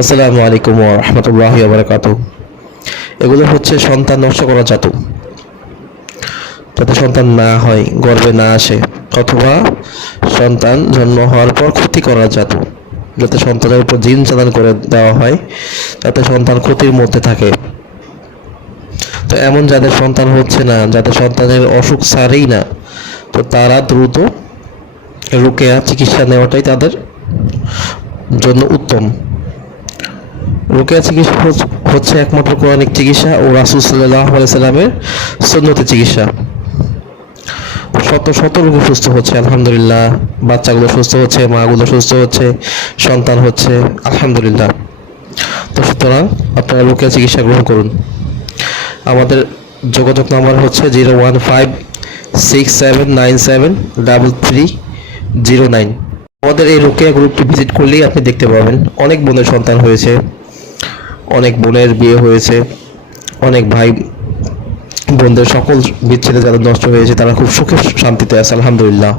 আসসালামু আলাইকুম ওয়া রাহমাতুল্লাহি ওয়া বারাকাতুহু। এগুলো হচ্ছে সন্তান নষ্ট করা জাদু, যাতে সন্তান না হয়, গর্ভে না আসে, অথবা সন্তান জন্ম হওয়ার পর ক্ষতি করার জাদু, যাতে সন্তানের উপর জিন চালান করে দেওয়া হয়, যাতে সন্তান ক্ষতির মধ্যে থাকে। তো এমন যাদের সন্তান হচ্ছে না, যাদের সন্তানের অসুখ সারেই না, তো তারা দ্রুত রুকিয়া চিকিৎসা নেওয়াটাই তাদের জন্য উত্তম। রুকিয়া চিকিৎসা হচ্ছে একমাত্র কোরআনিক চিকিৎসা ও রাসূল সাল্লাল্লাহু আলাইহি সাল্লামের সুন্নতি চিকিৎসা। শত শত রোগী সুস্থ হচ্ছে আলহামদুলিল্লাহ, বাচ্চাগুলো সুস্থ হচ্ছে, মাগুলো সুস্থ হচ্ছে, সন্তান হচ্ছে আলহামদুলিল্লাহ। তো সুতরাং আপনারা রুকিয়া চিকিৎসা গ্রহণ করুন। আমাদের যোগাযোগ নাম্বার হচ্ছে 01567973309। আমাদের এই রুকিয়া গ্রুপটি ভিজিট করলেই আপনি দেখতে পাবেন অনেক বোনের সন্তান হয়েছে, অনেক বোনের বিয়ে হয়েছে, অনেক ভাই বোনদের সকল বিচ্ছেদে যাদের নষ্ট হয়েছে তারা খুব সুখে শান্তিতে আছে আলহামদুলিল্লাহ।